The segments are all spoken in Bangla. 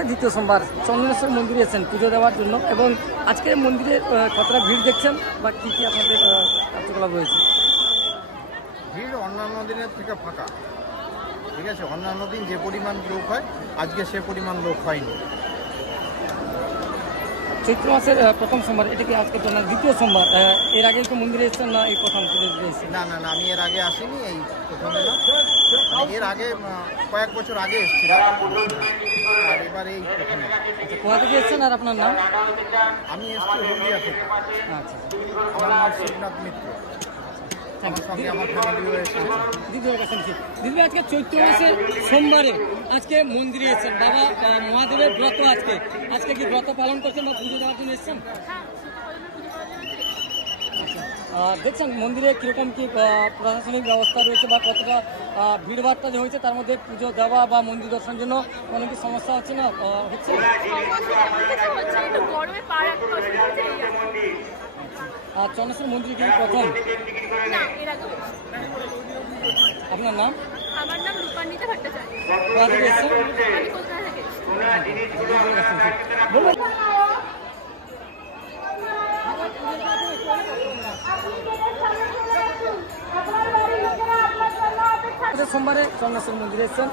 আজকে দ্বিতীয় সোমবার চন্দনেশ্বর মন্দিরে এসেছেন পুজো দেওয়ার জন্য, এবং আজকে মন্দিরে কতটা ভিড় দেখছেন বা কী কী আপনাদের কার্যকলাপ রয়েছে? ভিড় অন্যান্য দিনের থেকে ফাঁকা, ঠিক আছে। অন্যান্য দিন যে পরিমাণ লোক হয় আজকে সে পরিমাণ লোক হয়নি। চৈত্র মাসের প্রথম সোমবার, এটা কি আজকে না দ্বিতীয় সোমবার? এর আগে একটু মন্দিরে এসেছেন না এই প্রথম পুজো দিয়েছেন? না না না, আমি এর আগে আসিনি, এই প্রথম এলাম। এর আগে কয়েক বছর আগে এসেছিলাম, আর এবার এই প্রথম। আচ্ছা, কোথা থেকে এসেছেন আর আপনার নাম? আমি এসেছি হলদিয়া থেকে। আচ্ছা, আমার নাম শিবনাথ মিত্র, আমার সঙ্গে আমার ফ্যামিলিও এসেছে। দিদির কাছে দিদি, আজকে চৈত্র মাসের সোমবারে আজকে মন্দিরে এসেছেন, বাবা মহাদেবের ব্রত আজকে, আজকে কি ব্রত পালন করছেন বা পুজো দেওয়ার জন্য এসেছেন? আচ্ছা, দেখছেন মন্দিরে কীরকম কি প্রশাসনিক ব্যবস্থা রয়েছে বা কতটা ভিড়ভাড়টা যে হয়েছে, তার মধ্যে পুজো দেওয়া বা মন্দির দর্শনের জন্য কোনো কি সমস্যা হচ্ছে না হচ্ছে? আর চন্দ্রেশ্বর মন্দিরে কি প্রথম? আপনার নাম? আমার নাম রূপান্বিতা ভট্টাচার্য। কোথা থেকে এসেছেন? আমি কলকাতা থেকে। বলুন। সোমবারে চন্দ্রেশ্বর মন্দিরে এসেছেন,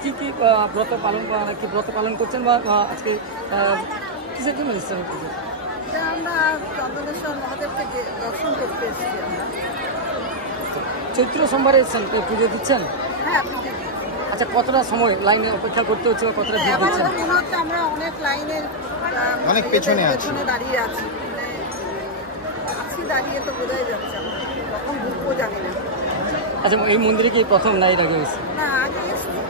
কি কি ব্রত পালন করছেন বা আজকে কিসের জন্য এসেছেন? আমরা চন্দনেশ্বর মহাদেবকে দর্শন করতে এসেছি। আমরা চৈত্র সোমবারে এসেছেন, পুজো দিচ্ছেন? হ্যাঁ। আচ্ছা, কতটা সময় লাইনে অপেক্ষা করতে হচ্ছে বা কতটা ভিড় দিচ্ছেন? মনে হচ্ছে আমরা অনেক লাইনের অনেক পেছনে দাঁড়িয়ে আছি, দাঁড়িয়ে তো বোঝাই যাচ্ছে কখন ঢুকবো জানি না। আচ্ছা, এই মন্দিরে কি প্রথম না এর আগে এসেছে? না, আগে এসেছি,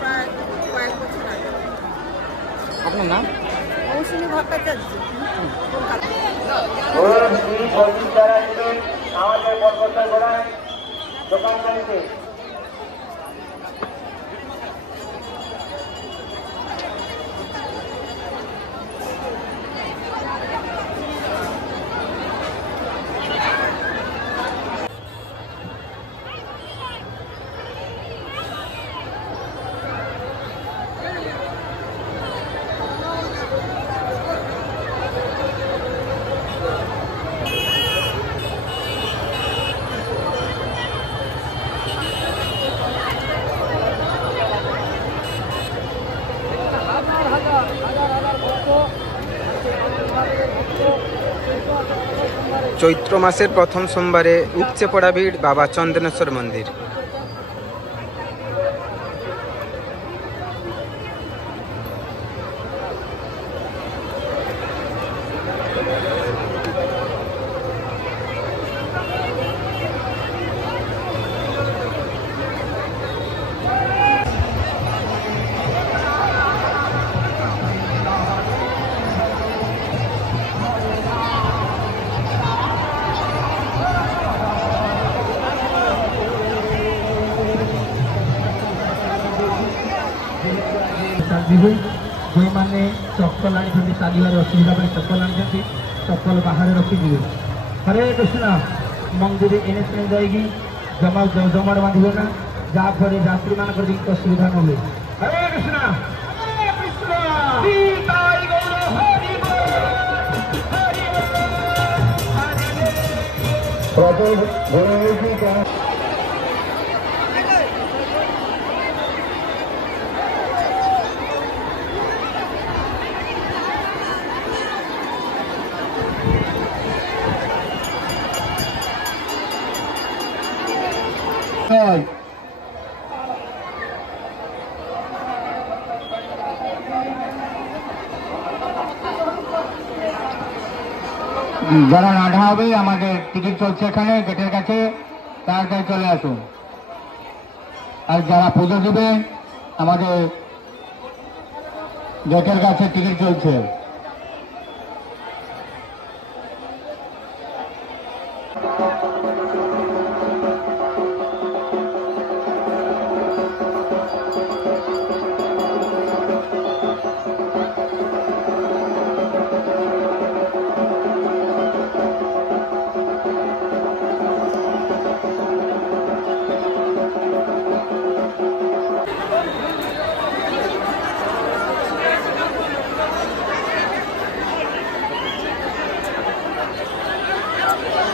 প্রায় কয়েক বছর আগে। আপনার নাম? মৌসুমী ভট্টাচার্য, কলকাতা। চৈত্র মাসের প্রথম সোমবারে উপচে পড়া ভিড় বাবা চন্দনেশ্বর মন্দির। ଯେଉଁମାନେ ଚପଲ ଆଣିଛନ୍ତି ଚାଲିବାରେ ଅସୁବିଧା ପାଇଁ ଚପଲ ଆଣିଛନ୍ତି, ଚପଲ ବାହାରେ ରଖିଯିବେ। ହରେ କୃଷ୍ଣ। ମନ୍ଦିର ଏନେ ତେଣେ ଯାଇକି ଜମାଟ ବାନ୍ଧିବ ନା, ଯାହାଫଳରେ ଯାତ୍ରୀମାନଙ୍କର କିଛି ଅସୁବିଧା ନ ହୁଏ। ହରେ କୃଷ୍ଣ। যারা রাধা হবে আমাদের টিকিট চলছে এখানে গেটের কাছে, তাড়াতাড়ি চলে আসুন। আর যারা পুজো দেবে আমাদের গেটের কাছে টিকিট চলছে। हाँ